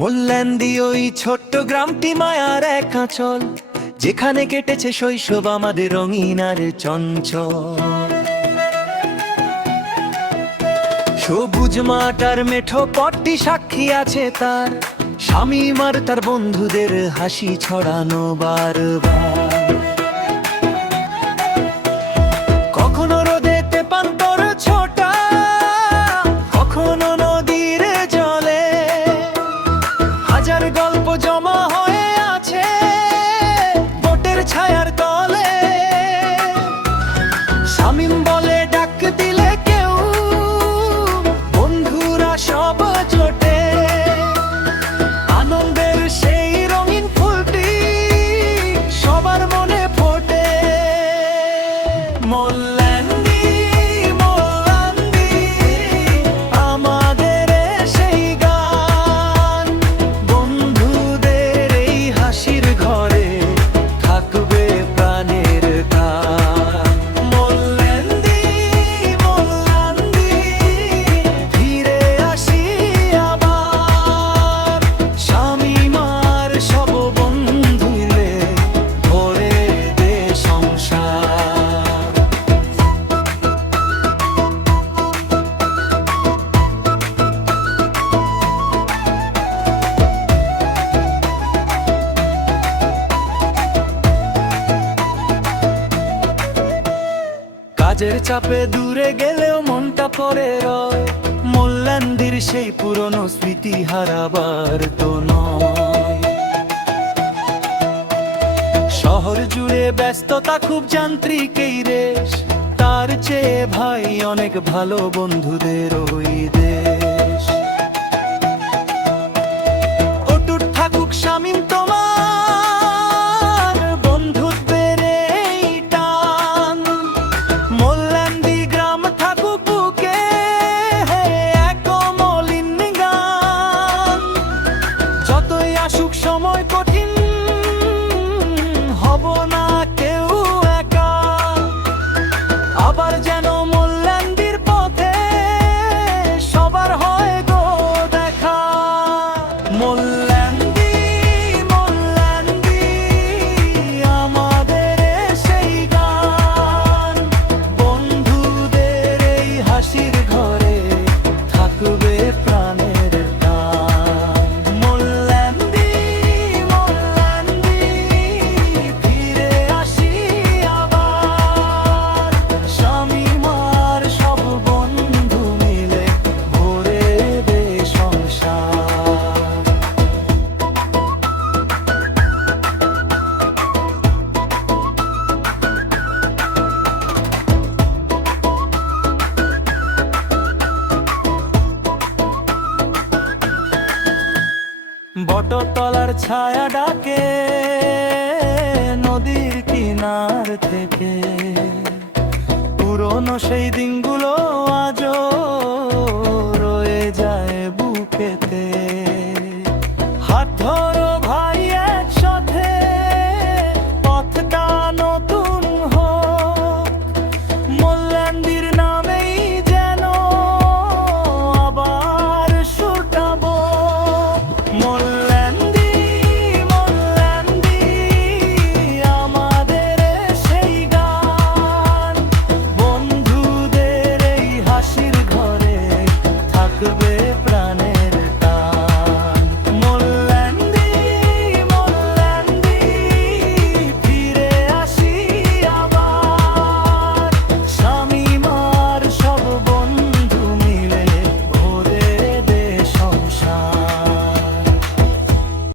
মোল্লান্দি ওই ছোট্ট গ্রামটি মায়ার এক আঁচল, যেখানে কেটেছে শৈশব আমাদের রঙিন আর চঞ্চল। সবুজ মাঠ আর মেঠো পটটি সাক্ষী আছে তার, শামীম আর তার বন্ধুদের হাসি ছড়ানো বারবার। কখনো রোদে তেপান্তর ছোটা, কখনো নদীর জলে, হাজার গল্প জমা হয়ে আছে বোটের ছায়ার তলে। শামীম বলে ডাক দিলে কেউ, বন্ধুরা সব জোটে, আনন্দের সেই রঙিন ফুলটি সবার মনে ফোটে। মোল্লান্দি মোল্লান্দি আমাদের সেই গান, বন্ধুদের এই হাসির ঘরে থাকবে প্রাণের গান। মোল্লান্দি মোল্লান্দি ফিরে আসি আবার, শামীম আর সব বন্ধু মিলে ভরে দে সংসার। কাজের চাপে দূরে গেলেও মনটা পড়ে রয়, মোল্লান্দির সেই পুরনো স্মৃতি হারাবার তো নয়। শহর জুড়ে ব্যস্ততা খুব যান্ত্রিক এই রেশ, তার চেয়ে ভাই অনেক ভালো বন্ধুদের ওই দেশ। অটুট থাকুক শামীম তোমার বন্ধুত্বের এই টান, মোল্লান্দি গ্রাম থাকুক বুকে এক অমলিন গান। যতই আসুক সময় কঠিন, হব না কেউ একা, আবার যেন মোল্লান্দির পথে সবার হয় গো দেখা। মোল্লান্দি মোল্লান্দি আমাদের সেই গান, বন্ধুদের এই হাসির ঘরে থাকবে প্রাণের টান। মোল্লান্দি মোল্লান্দি ফিরে আসি আবার, শামীম আর সব বন্ধু মিলে ভরে দে সংসার। বটতলার ছায়া ডাকে নদীর কিনার থেকে, পুরনো সেই দিনগুলো আজও